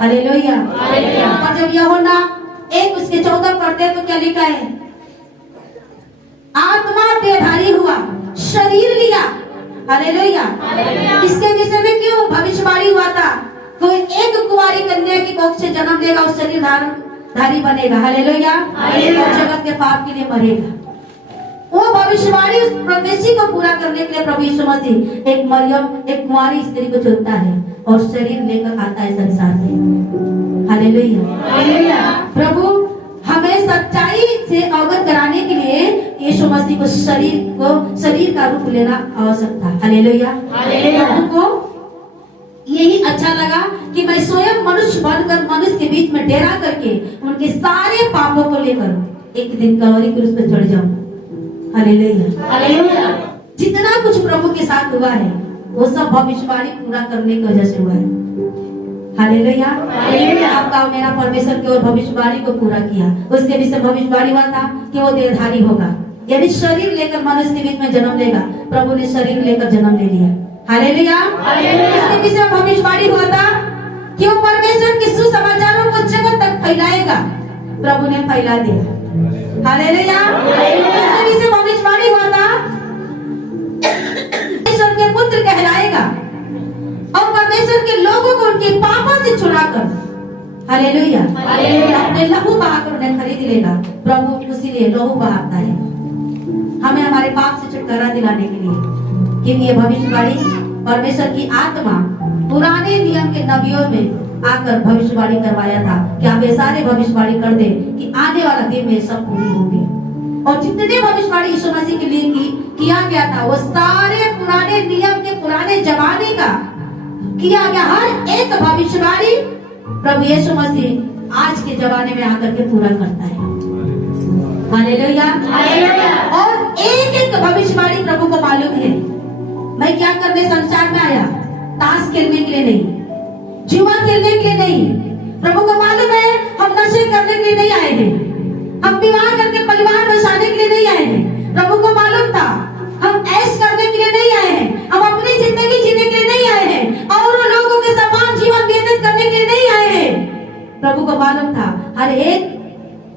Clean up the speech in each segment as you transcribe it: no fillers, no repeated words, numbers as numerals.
Hallelujah. और जब यूहन्ना 1 उसके 14 पढ़ते तो क्या लिखा है? आत्मा देहधारी हुआ, शरीर लिया। हालेलुया। इसके विषय में क्यों भविष्यवाणी हुआ था? कोई एक कुंवारी कन्या की कोख से जन्म लेगा, उस शरीर धारी बनेगा। हालेलुया। और जगत के पाप के लिए मरेगा। वो भविष्यवाणी उस प्रवेशी को पूरा करने के लिए प्रभु यीशु मसीह एक मरियम, एक कुंवारी स्त्री को चुनता है और शरीर लेकर आता है संसार में। हालेलुया। प्रभु हमें सच्चाई से अवगत कराने के लिए यीशु मसीह को शरीर का रूप लेना आवश्यक था। हालेलुया। प्रभु को यही अच्छा लगा कि मैं स्वयं मनुष्य बनकर मनुष्य के बीच में डेरा करके उनके सारे पापों को लेकर एक दिन कलवरी क्रूस पर चढ़ जाऊं। हालेलुया। जितना कुछ प्रभु के साथ हुआ है वो सब भविष्यवाणी पूरा करने की वजह से हुआ है। हालेलुया। आपका मेरा परमेश्वर की ओर भविष्यवाणी को पूरा किया। उसके विषय भविष्यवाणी हुआ था कि वो देहधारी होगा, यानी शरीर लेकर मनुष्य के बीच में जन्म लेगा। प्रभु ने शरीर लेकर जन्म ले लिया। हालेलुया। इसके विषय भविष्यवाणी हुआ था कि वो परमेश्वर के सुसमाचारों को जगत तक फैलाएगा। प्रभु ने फैला दिया। हालेलुया। इसके विषय भविष्यवाणी हुआ था परमेश्वर के पुत्र कहलाएगा और परमेश्वर के लोगों को उनके पापों से छुड़ाकर, हालेलुया, अपने लहू बहाकर उन्हें खरीद लेगा। प्रभु इसीलिए लहू बहाता है हमें हमारे पाप से छुटकारा दिलाने के लिए, क्योंकि ये भविष्यवाणी परमेश्वर की आत्मा पुराने नियम के नबियों में आकर भविष्यवाणी करवाया था कि आप ये सारे भविष्यवाणी कर दे कि आने वाला दिन में सब पूरी होगी। और जितने भविष्यवाणी यीशु मसीह के लिए किया गया था वो सारे पुराने नियम के पुराने जमाने का किया गया हर एक भविष्यवाणी प्रभु यीशु मसीह आज के जमाने में आकर के पूरा करता है। हालेलुया। और एक एक भविष्यवाणी प्रभु को मालूम है मैं क्या करने संसार में आया, ताश खेलने के लिए नहीं, जुआ खेलने के लिए नहीं। प्रभु को मालूम है हम नशे करने के लिए नहीं आए हैं, हम विवाह करके परिवार बसाने के लिए नहीं आए हैं। प्रभु को मालूम था हम ऐश करने के लिए नहीं आए हैं, हम अपनी जिंदगी जीने के लिए नहीं आए हैं और लोगों के समान जीवन व्यतीत करने के लिए नहीं आए हैं। प्रभु को मालूम था हर एक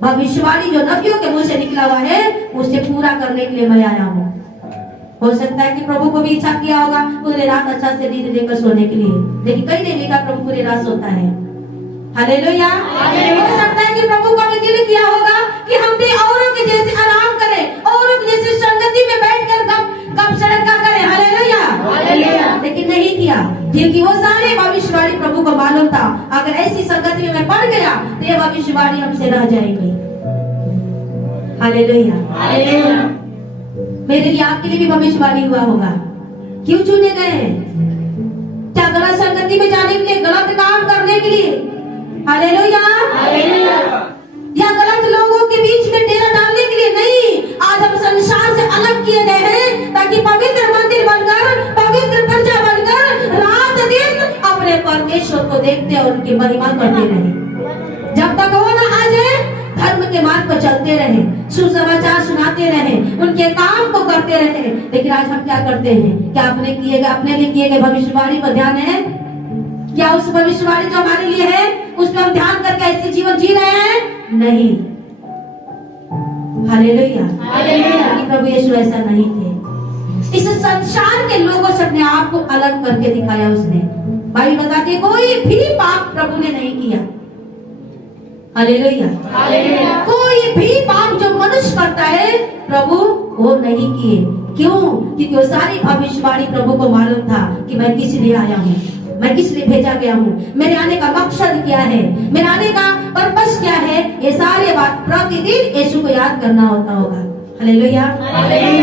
भविष्यवाणी जो नबियों के मुंह से निकला हुआ है उसे पूरा करने के लिए मैं आया हूँ। हो सकता है कि प्रभु को भी इच्छा किया होगा पूरे रात अच्छा से नींद लेकर सोने के लिए, लेकिन कहीं नहीं लिखा प्रभु पूरी रात सोता है। हालेलुया। हो सकता है कि प्रभु को भी दिल किया होगा कि हम भी औरों के जैसे आराम करें, औरों के जैसे संगति में बैठकर गप सड़का करें। हालेलुया। लेकिन नहीं किया, क्योंकि वो सारे भविष्यवाणी प्रभु को मालूम था अगर ऐसी संगति में पड़ गया तो ये भविष्यवाणी हमसे रह जाएगी। हालेलुया। मेरे लिए आपके लिए भी भविष्यवाणी हुआ होगा। क्यों चुने गए? क्या गलत संगति में जाने के लिए, गलत काम करने के लिए? हालेलुया। या गलत लोगों के बीच में डेरा डालने के लिए? नहीं, आज हम संसार से अलग किए गए हैं ताकि पवित्र मंदिर बनकर, पवित्र प्रजा बनकर रात दिन अपने परमेश्वर को देखते और उनकी महिमा करते रहे। जब तक वो ना आ जाए धर्म के मार्ग पर चलते रहे, सुसमाचार सुनाते रहे, उनके काम को करते रहे। लेकिन आज हम क्या करते हैं? क्या अपने लिए किए गए भविष्यवाणी पर ध्यान है? क्या उस भविष्यवाणी जो हमारे लिए है उस पर हम ध्यान करके ऐसे जीवन जी रहे हैं? नहीं। हालेलुया। प्रभु यीशु ऐसा नहीं थे। इस संसार के लोगों से अपने आप को अलग करके दिखाया उसने। बाइबल बताती है कोई भी पाप प्रभु ने नहीं किया। हालेलुया। कोई भी पाप जो मनुष्य करता है प्रभु वो नहीं किए। क्यों? क्योंकि वो सारी भविष्यवाणी प्रभु को मालूम था कि मैं किस लिए आया हूँ, मैं किस लिए भेजा गया हूँ, मेरे आने का मकसद क्या है, मेरे आने का पर्पस क्या है। ये सारे बात प्रतिदिन यीशु को याद करना होता होगा। हालेलुया।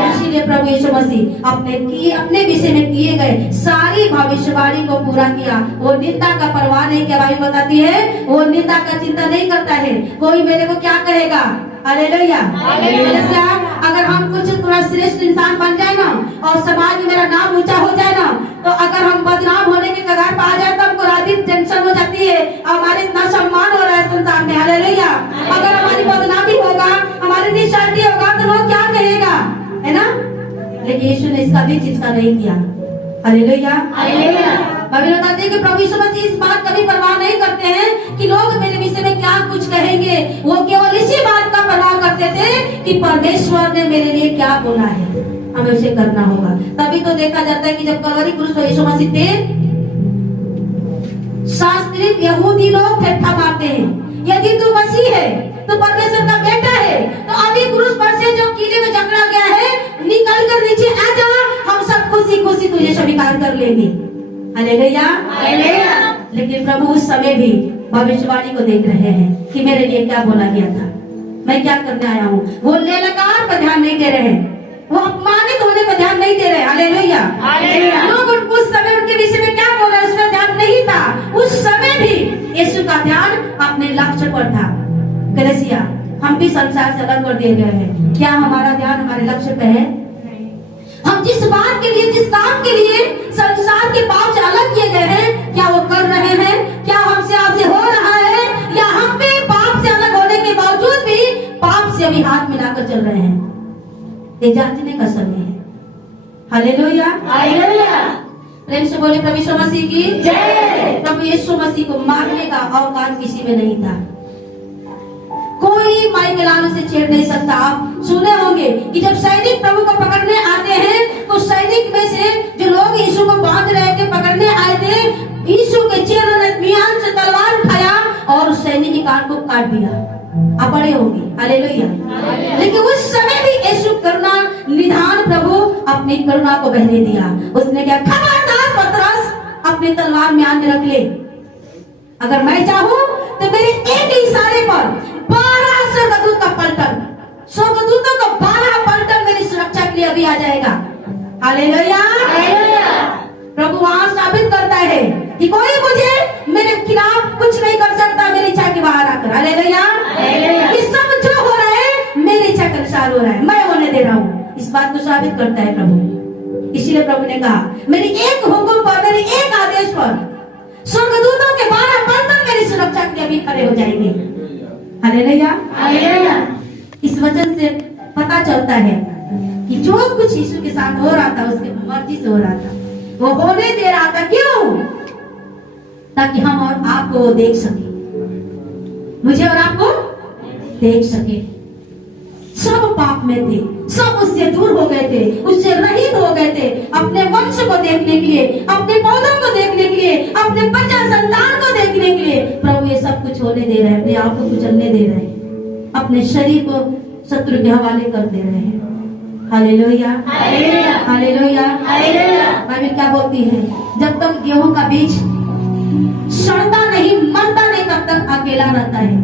इसीलिए प्रभु यीशु मसीह अपने विषय में किए गए सारी भविष्यवाणी को पूरा किया। वो निंदा का परवाह नहीं किया। भाई बताती है वो निंदा का चिंता नहीं करता है कोई मेरे को क्या कहेगा। हालेलुया। अगर हम कुछ थोड़ा श्रेष्ठ इंसान बन जाए ना और समाज में मेरा नाम ऊंचा हो जाए ना, तो अगर हम बदनाम होने के कगार पर आ जाए तो हमको रात दिन टेंशन हो जाती है। हमारे इतना सम्मान हो रहा है संसार में। हालेलुया। अगर हमारी बदनामी होगा, हमारी निशानी होगा तो लोग क्या कहेगा, है ना? लेकिन यीशु ने इसका भी चिंता नहीं किया। हालेलुया। बाइबल बताते हैं कि प्रभु यीशु मसीह इस बात कभी परवाह नहीं करते हैं कि लोग मेरे विषय में क्या कुछ कहेंगे। वो केवल इसी बात का परवाह करते थे कि परमेश्वर ने मेरे लिए क्या बोला है, हमें उसे करना होगा। तभी तो देखा जाता है कि जब कलवरी क्रूस पर यीशु मसीह थे, शास्त्री यहूदी लोग ठट्ठा मारते हैं, यदि तू मसीह है तो परमेश्वर का बेटा है तो अभी क्रूस पर से जो किले में जकड़ा गया है निकल कर नीचे आ जा, हम सब खुशी खुशी तुझे स्वीकार कर लेंगे। हालेलुया। लेकिन प्रभु उस समय भी भविष्यवाणी को देख रहे हैं कि मेरे लिए क्या बोला गया था, मैं क्या करने आया हूँ। वो लेलकार पर ध्यान नहीं दे रहे हैं, वो अपमानित होने पर ध्यान नहीं दे रहे। हालेलुया। लोग उस समय उनके विषय में क्या बोला उसमें ध्यान नहीं था। उस समय भी यीशु का ध्यान अपने लक्ष्य पर था। कलीसिया, हम भी संसार से अलग कर दिए गए हैं, क्या हमारा ध्यान हमारे लक्ष्य पे है? हम जिस बात के लिए, जिस काम के लिए संसार के पाप से अलग किए गए हैं, क्या वो कर रहे हैं? क्या हमसे आपसे हो रहा है? या हम भी पाप से अलग होने के बावजूद भी पाप से अभी हाथ मिलाकर चल रहे हैं? ये जांचने का समय है। हालेलुया। प्रेम से बोले प्रभु यीशु मसीह की जय। प्रभु यीशु मसीह को मारने का अवकाश किसी में नहीं था। कोई माइकेलानो से छेड़ नहीं सकता। आप सुने होंगे कि जब सैनिक प्रभु को पकड़ने आते हैं तो सैनिक में से जो लोग यीशु को बांध रहे थे, पकड़ने आए थे, यीशु के चेलों ने मियान से तलवार उठाया और उस सैनिक के कान को काट दिया। आप पढ़े होंगे। हालेलुया। लेकिन उस समय भी यीशु करुणा निधान प्रभु अपनी करुणा को बहने दिया। उसने क्या, खबरदार पतरस, अपनी तलवार म्यान में रख ले। अगर मैं चाहूं तो मेरे एक इशारे पर 12 स्वर्गदूत का पलटन, स्वर्गदूतों का 12 पलटन मेरी सुरक्षा के लिए अभी आ जाएगा। हालेलुया। प्रभु वहां साबित करता है कि कोई मुझे मेरे खिलाफ कुछ नहीं कर सकता मेरी इच्छा के बाहर आकर। हालेलुया। ये सब जो हो रहा है मेरी इच्छा के अनुसार हो रहा है, मैं होने दे रहा हूँ। इस बात को साबित करता है प्रभु। इसीलिए प्रभु ने कहा, मेरी एक हुक्म पर, मेरे एक आदेश पर स्वर्गदूतों के 12 पलटन मेरी सुरक्षा के लिए अभी खड़े हो जाएंगे। हालेलुया। इस वचन से पता चलता है कि जो कुछ यीशु के साथ हो रहा था उसके मर्जी से हो रहा था, वो होने दे रहा था। क्यों? ताकि हम और आपको देख सके, मुझे और आपको देख सके। सब पाप में थे, सब उससे दूर हो गए थे, उससे रहित हो गए थे। अपने वंश को देखने के लिए, अपने पौधों को देखने के लिए, अपने बच्चा संतान को देखने के लिए प्रभु ये सब कुछ होने दे रहे हैं, अपने आप को कुचलने दे रहे हैं, अपने शरीर को शत्रु के हवाले कर दे रहे हैं। हालेलुया। हालेलुया। बाइबल क्या बोलती है? जब तक गेहूं का बीज सड़ता नहीं, मरता नहीं, तब तक अकेला रहता है।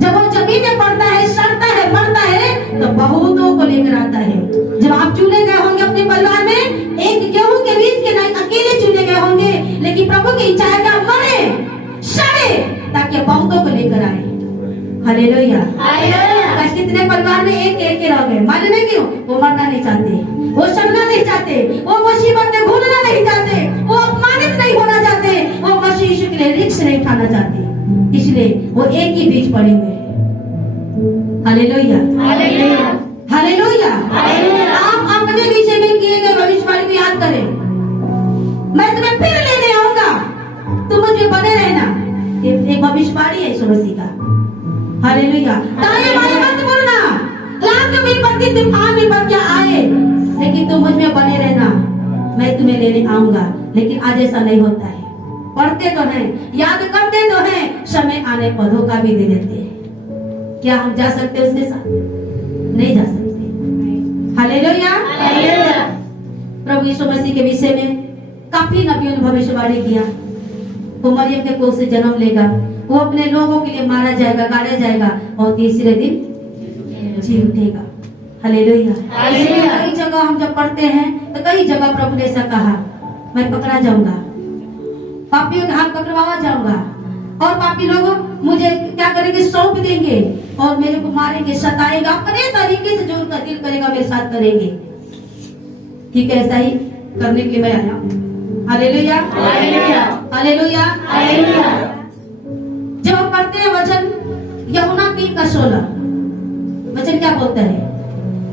जब वो जमीन में पड़ता है, सड़ता है, मरता है, तो बहुतों को लेकर आता है। जब आप चुने गए होंगे अपने परिवार में, एक गेहूं के बीज के नहीं अकेले चुने गए होंगे, लेकिन प्रभु की इच्छा है कि आप मरे, सड़े, ताकि बहुतों को लेकर आए। हालेलुया। आज कितने परिवार में एक एक रह गए, मालूम है क्यों? वो मरना नहीं चाहते, वो सड़ना नहीं चाहते, वो मुसीबत में घुलना नहीं चाहते, वो अपमानित नहीं होना चाहते, वो मसीह यीशु के लिए रिस्क नहीं उठाना चाहते, इसलिए वो एक ही बीज पड़े हुए हैं। हालेलुया। हालेलुया। आप अपने विषय में किए गए भविष्यवाणी को याद करें। मैं तुम्हें फिर लेने आऊंगा, तुम मुझे बने रहना। ये भविष्यवाणी है यीशु मसीह का। हालेलुया। दाएं बाएं मत मुड़ना, लाख विपत्ति तूफान विपत्तियां आए, लेकिन तुम मुझ में बने रहना, मैं तुम्हें लेने आऊंगा। लेकिन आज ऐसा नहीं होता है। पढ़ते तो हैं, याद करते तो हैं, समय आने पर धोखा भी दे देते हैं। क्या हम जा सकते उसके साथ? नहीं जा सकते। हालेलुया। प्रभु यीशु मसीह के विषय में काफी नबियों ने भविष्यवाणी किया। वो मरियम के कोख से जन्म लेगा, वो अपने लोगों के लिए मारा जाएगा, गाड़ा जाएगा और तीसरे दिन जी उठेगा। हालेलुया। कई जगह हम जब पढ़ते हैं तो कई जगह प्रभु ने ऐसा कहा, मैं पकड़ा जाऊंगा, पापियों के हाथ पकड़वाया जाऊंगा, और पापी लोग मुझे क्या करेंगे? सौंप देंगे और मेरे को मारेंगे, सताएगा, अपने तरीके से जो उनका दिल करेगा मेरे साथ करेंगे। ठीक है, ऐसा ही करने के लिए मैं आया हूँ। हालेलुया। हालेलुया। जब हम पढ़ते हैं वचन यूहन्ना 3:16, वचन क्या बोलता है?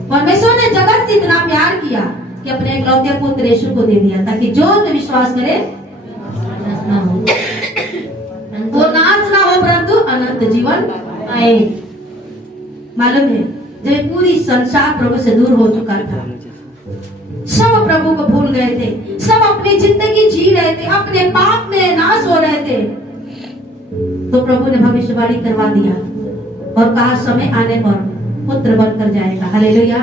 परमेश्वर ने जगत से इतना प्यार किया कि अपने इकलौते पुत्र यीशु को दे दिया, ताकि जो विश्वास करे ना हो, वो नाश ना हो परंतु अनंत जीवन आए। मालूम है जब ये पूरी संसार प्रभु से दूर हो चुका था, सब प्रभु को भूल गए थे, सब अपनी जिंदगी जी रहे थे, अपने पाप में नाश हो रहे थे, तो प्रभु ने भविष्यवाणी करवा दिया और कहा समय आने पर पुत्र बनकर जाएगा। हालेलुया।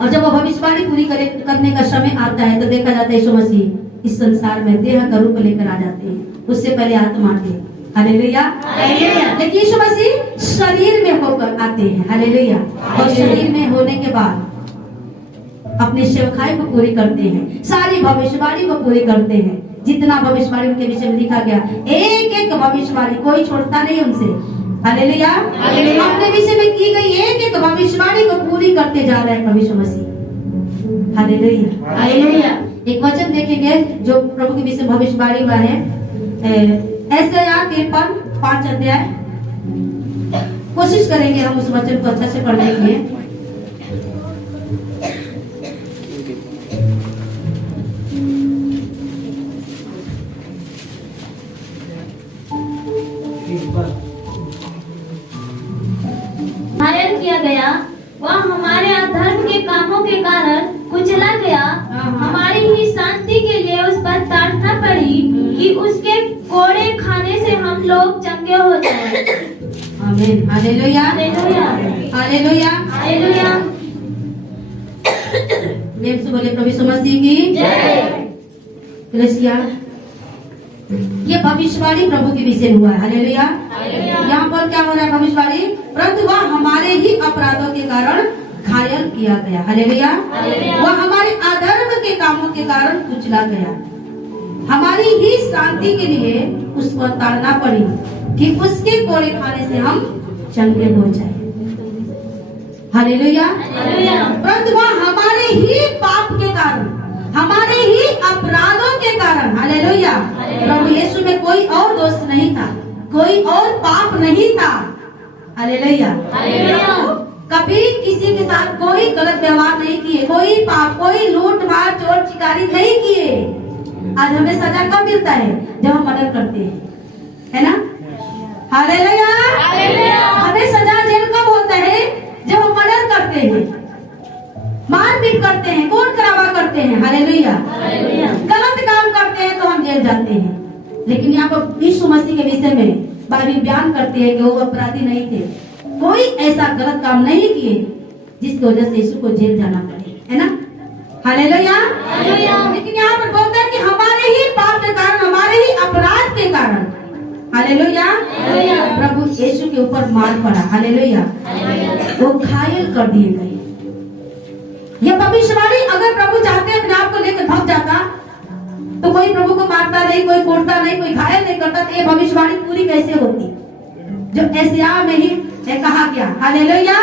और जब वो भविष्यवाणी पूरी करने का समय आता है तो देखा जाता है यीशु मसीह इस संसार में देह का रूप लेकर आ जाते हैं, उससे पहले आत्मा थे। हालेलुया। लेकिन यीशु मसीह शरीर में होकर आते हैं। हालेलुया। और शरीर में होने के बाद अपनी सेवकाई को पूरी करते हैं, सारी भविष्यवाणी को पूरी करते हैं, जितना भविष्यवाणी उनके विषय में लिखा गया, एक एक भविष्यवाणी कोई छोड़ता नहीं उनसे। हालेलुया। अपने विषय में की गई एक एक भविष्यवाणी को पूरी करते जा रहे हैं प्रभु यीशु मसीह। हालेलुया। हालेलुया। एक वचन देखेंगे जो प्रभु के विषय भविष्यवाणी हुआ है, यशायाह 53 अध्याय। कोशिश करेंगे हम उस वचन को अच्छा से पढ़ने के लिए। घायल किया गया, वह हमारे अधर्म के कामों के कारण कुचला गया, हमारी ही शांति के लिए उस पर ताड़ना पड़ी कि उसके कोड़े खाने से हम लोग चंगे हो जाएं। आमीन। हालेलुया। हालेलुया। हालेलुया। हालेलुया। प्रेम से बोले प्रभु यीशु मसीह की जय। ये भविष्यवाणी प्रभु के विषय हुआ है। हालेलुया। यहाँ पर क्या हो रहा है भविष्यवाणी, परंतु वह हमारे ही अपराधों के कारण घायल किया गया। हालेलुया। वह हमारे अधर्म के कामों के कारण कुचला गया, हमारी ही शांति के लिए उस पर ताड़ना पड़ी कि उसके कोड़े खाने से हम चंगे हो जाए। हालेलुया। परंतु वह हमारे ही पाप के कारण, हमारे ही अपराधों के कारण, हालेलुया, प्रभु यीशु में कोई और दोष नहीं था, कोई और पाप नहीं था। हालेलुया। कभी किसी के साथ कोई गलत व्यवहार नहीं किए, कोई पाप, कोई लूट मार चोर चिकारी नहीं किए। आज हमें सजा कब मिलता है? जब हम मर्डर करते हैं, है ना? हालेलुया। हमें सजा जेल कब होता है? जब हम मर्डर करते हैं, मारपीट करते हैं, खून खराबा करते हैं। हालेलुया। गलत काम करते हैं तो हम जेल जाते हैं। लेकिन यहाँ पर यीशु मसीह के विषय में बाइबल बयान करती है कि वो अपराधी नहीं थे, कोई ऐसा गलत काम नहीं किए जिसकी वजह से यीशु को जेल जाना पड़े, है ना? हालेलुया। लेकिन यहाँ पर बोलता है कि हमारे ही पाप के कारण, हमारे ही अपराध के कारण, हालेलुया, प्रभु यीशु के ऊपर मार पड़ा। हालेलुया। वो घायल कर दिए गए। ये भविष्यवाणी अगर प्रभु चाहते अपने आप को लेकर भाग जाता तो कोई प्रभु को मारता नहीं, कोई कोड़ता नहीं, कोई घायल नहीं करता, तो ये भविष्यवाणी पूरी कैसे होती जो यशायाह में ही कहा गया। हालेलुया।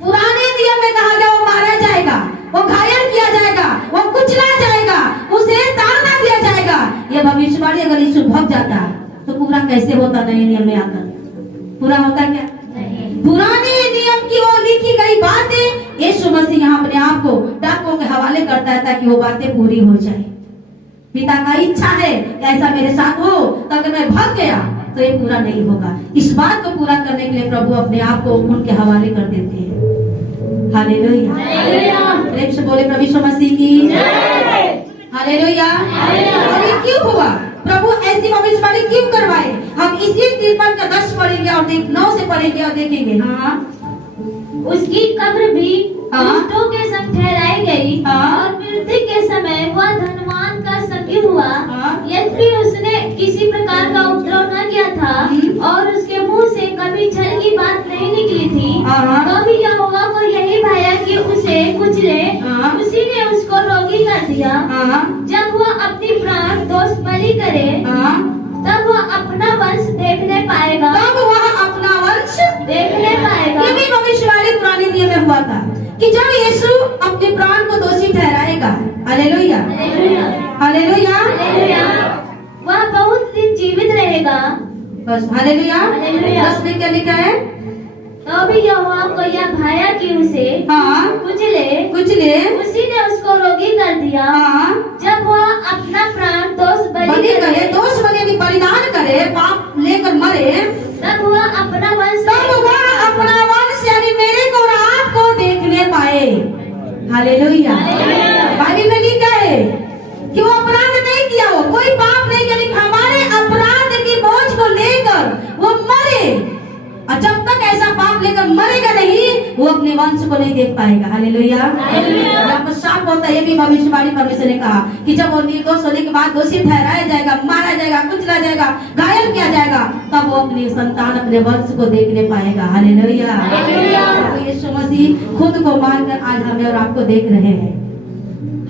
पुराने नियम में कहा गया वो मारा जाएगा, वो घायल किया जाएगा, वो कुचला जाएगा, उसे ताड़ना दिया जाएगा। ये भविष्यवाणी अगर यीशु भाग जाता तो पूरा कैसे होता नए नियम में आकर? पूरा होता क्या? पुराने नियम की वो लिखी गई बातें यीशु मसीह यहाँ अपने आप को डाकों के हवाले करता है ताकि वो बातें पूरी हो जाए। पिता का इच्छा है ऐसा मेरे साथ हो, तो अगर मैं भाग गया तो ये पूरा नहीं होगा। इस बात को पूरा करने के लिए प्रभु अपने आप को उनके हवाले कर देते हैं। हालेलुया। प्रेम से बोले प्रभु यीशु मसीह की हालेलुया। और ये क्यों हुआ? प्रभु ऐसी भविष्यवाणी क्यों करवाए? हम इसी 53 का 10 पढ़ेंगे और 9 से पढ़ेंगे और देखेंगे। हाँ, उसकी कब्र भी दुष्टों के संग ठहराई गई और मृत्यु के समय वह धनवान का संगी हुआ। यद्यपि उसने किसी प्रकार का उपद्रव न किया था और उसके मुंह से कभी छल की बात नहीं निकली थी, तो भी यहोवा को यही भाया कि उसे कुचले, उसी ने उसको रोगी कर दिया। जब वह अपनी प्राण दोष बलि करे तब वह अपना वंश देखने पाएगा, ये भी भविष्यवाणी पुराने नियम में हुआ था कि जब यीशु अपने प्राण को दोषी ठहराएगा, हालेलुया, हालेलुया, वह बहुत दिन जीवित रहेगा। बस हालेलुया। 10 में क्या लिखा है? तो भी यहोवा को यह भाया कि उसे कुचले, उसी ने उसको रोगी कर दिया। जब वह अपना प्राण दोष बलि करे वो मरे, और जब तक ऐसा पाप लेकर मरेगा नहीं, वो अपने वंश को नहीं देख पाएगा। हालेलुया। आपको साफ होता है, ये भी भविष्यवाणी परमेश्वर ने कहा कि जब वो निर्दोष होने के बाद दोषी ठहराया जाएगा, मारा जाएगा, कुचला जाएगा, घायल किया जाएगा, तब वो अपनी संतान, अपने वंश को देखने पाएगा। हालेलुया। तो यीशु मसीह खुद को मानकर आज हमें और आपको देख रहे हैं।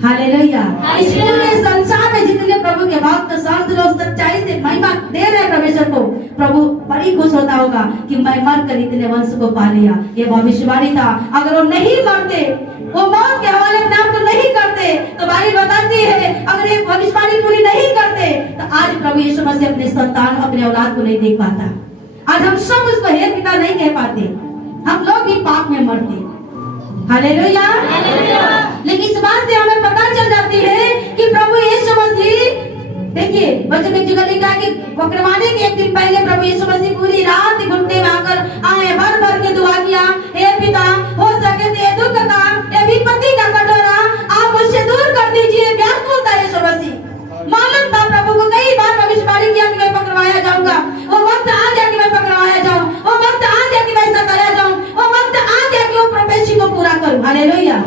हालेलुया। इस पूरे संसार में जितने प्रभु के भक्त, संत लोग सच्चाई से महिमा दे रहे हैं परमेश्वर को, प्रभु बड़ी खुश होता होगा कि मैं मर कर इतने वंश को पा लिया। ये भविष्यवाणी था। अगर वो नहीं मरते, वो मौत के हवाले अपने आप को नहीं करते, तो बाइबल बताती है अगर ये भविष्यवाणी पूरी नहीं करते तो आज प्रभु यीशु मसीह अपने संतान, अपने औलाद को नहीं देख पाता। आज हम सब उसको हे पिता नहीं कह पाते, हम लोग भी पाप में मरते। हालेलुया। लेकिन इस बात से हमें पता चल जाती है कि प्रभु यीशु मसीह, देखिए वचन में जगह लिखा है कि पकड़वाने के एक दिन पहले प्रभु यीशु मसीह पूरी रात घुटने में आकर आए, भर भर के दुआ किया, हे पिता हो सके तो ये दुख का, ये विपत्ति का कटोरा आप मुझसे दूर कर दीजिए। व्याकुल था यीशु मसीह, मालूम था प्रभु को कई बार भविष्यवाणी किया कि मैं पकड़वाया जाऊंगा, वो वक्त आ गया कि मैं पकड़वाया जाऊं, वो वक्त आ गया कि मैं सताया जाऊं, वो वक्त आ गया कि वो प्रोफेसी को पूरा करूं। हालेलुया।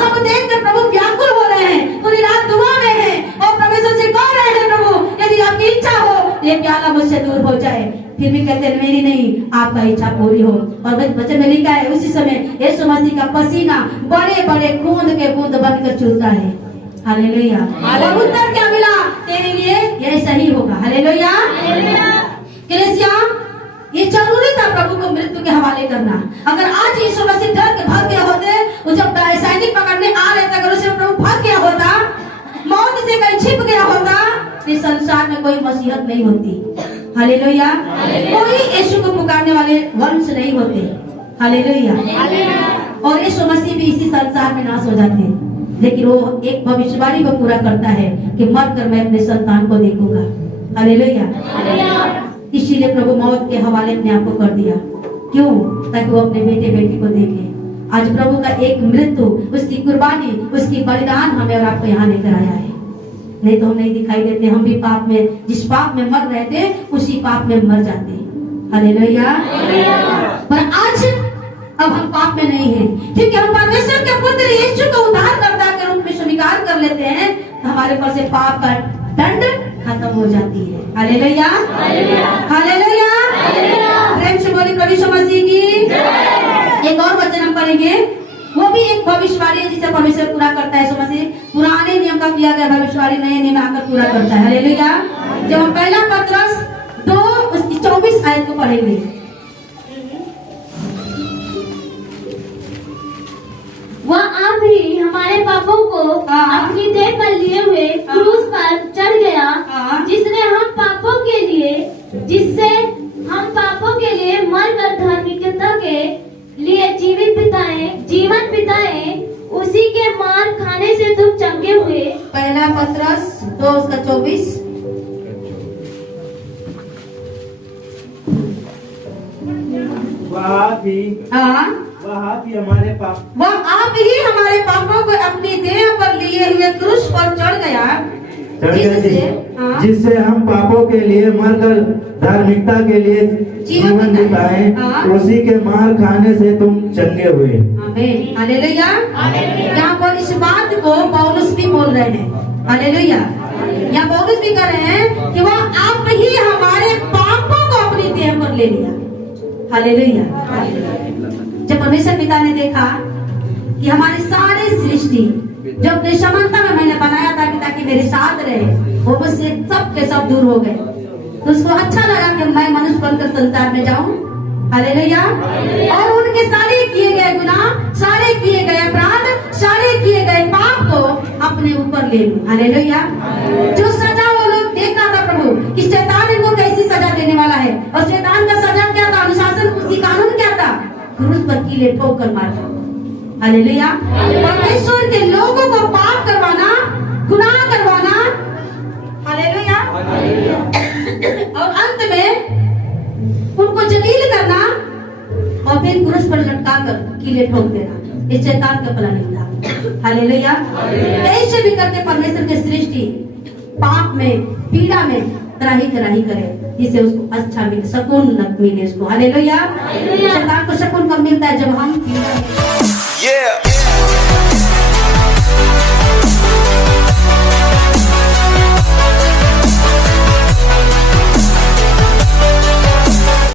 सब देखकर प्रभु व्याकुल हो रहे हैं, पूरी रात दुआ में हैं और परमेश्वर से कह रहे हैं प्रभु यदि आपकी इच्छा हो ये प्याला मुझसे दूर हो जाए, फिर भी कहते हैं मेरी नहीं, आपका इच्छा पूरी हो। और वचन में लिखा है उसी समय यीशु मसीह का पसीना बड़े बड़े खून के बूंद बनकर चूरता है। हालेलुया। और उत्तर क्या मिला? तेरे लिए यह सही होगा। हालेलुया। कलीसिया, ये जरूरी था प्रभु को मृत्यु के हवाले करना। अगर आज यीशु मसीह डर के भाग गया होते, वो जब सैनिक पकड़ने आ रहे थे, अगर उसे प्रभु भाग गया होता, मौत से कहीं छिप गया होता, इस संसार में कोई मसीहत नहीं होती। हालेलुया। कोई यीशु को पुकारने वाले वंश नहीं होते। हालेलुया। और यीशु मसीह भी इसी संसार में नाश हो जाते, लेकिन वो एक भविष्यवाणी को पूरा करता है कि मर कर मैं अपने संतान को देखूंगा। हालेलुया। इसीलिए प्रभु मौत के हवाले अपने आप को कर दिया। क्यों? ताकि वो अपने बेटे बेटी को देखे। आज प्रभु का एक मृत्यु, उसकी कुर्बानी, उसकी बलिदान हमें और आपको यहाँ लेकर आया है। नहीं तो हम नहीं दिखाई देते, हम भी पाप में, जिस पाप में मर रहे थे उसी पाप में मर जाते। हालेलुया। पर आज अब हम पाप में नहीं हैं, क्योंकि हम परमेश्वर के पुत्र यीशु को उद्धारकर्ता के रूप में स्वीकार कर लेते हैं, तो हमारे पास से पाप का दंड खत्म हो जाती है। हालेलुया। हालेलुया। प्रेम से बोली प्रभु यीशु मसीह की। एक और वचन हम पढ़ेंगे, वो भी एक भविष्यवाणी है जिसे परमेश्वर पूरा करता है। यीशु मसीह पुराने नियम का किया गया भविष्यवाणी नए नियम में आकर पूरा करता है। हालेलुया। जब हम पहला पत्रस 2 उसकी 24 आयत को पढ़ेंगे, वह आप ही हमारे पापों को अपनी देह पर लिए हुए क्रूस पर चढ़ गया, जिसने हम पापों के लिए, जिससे हम पापों के लिए मरकर धार्मिकता के लिए जीवन बिताए, उसी के मार खाने से तुम चंगे हुए। पहला पत्रस 2 उसका 24। वह आप ही हमारे पापों को अपनी देह पर लिए हुए क्रूस पर चढ़ गया, जिससे हम पापों के लिए मरकर धार्मिकता के लिए जीवन बिताएं, उसी के मार खाने से तुम चंगे हुए। आमीन। हालेलुया। यहाँ पर इस बात को पौलुस भी बोल रहे हैं। हालेलुया। यहाँ पौलुस भी कर रहे हैं कि वह आप ही हमारे पापों को अपनी देह पर ले लिया। हालेलुया। जब परमेश्वर पिता ने देखा कि हमारी सारी सृष्टि जो अपने समानता में मैंने बनाया था ताकि मेरे साथ रहे, वो मुझसे सब के सब दूर हो गए, तो उसको अच्छा लगा कि मैं मनुष्य बनकर संसार में जाऊं। हालेलुया। और उनके सारे किए गए गुनाह, सारे किए गए अपराध, सारे किए गए पाप को अपने ऊपर ले लूं। हालेलुया। जो सजा वो लोग देखा था प्रभु कि शैतान इनको कैसी सजा देने वाला है, और शैतान का सजा क्या था, अनुशासन, उसकी कानून क्या था, क्रूस पर कीले ठोक कर मारना। हालेलुया। परमेश्वर के लोगों को पाप करवाना, गुनाह करवाना। हालेलुया। और अंत में उनको जलील करना और फिर क्रूस पर लटका कर कीले ठोक देना, ये शैतान का प्लानिंग था। हालेलुया। ऐसे भी करके परमेश्वर की सृष्टि पाप में, पीड़ा में त्राही कराही करे, जिससे उसको अच्छा मिले, सुकून मिले उसको। हालेलुया। शैतान को सुकून कब मिलता है? जब हम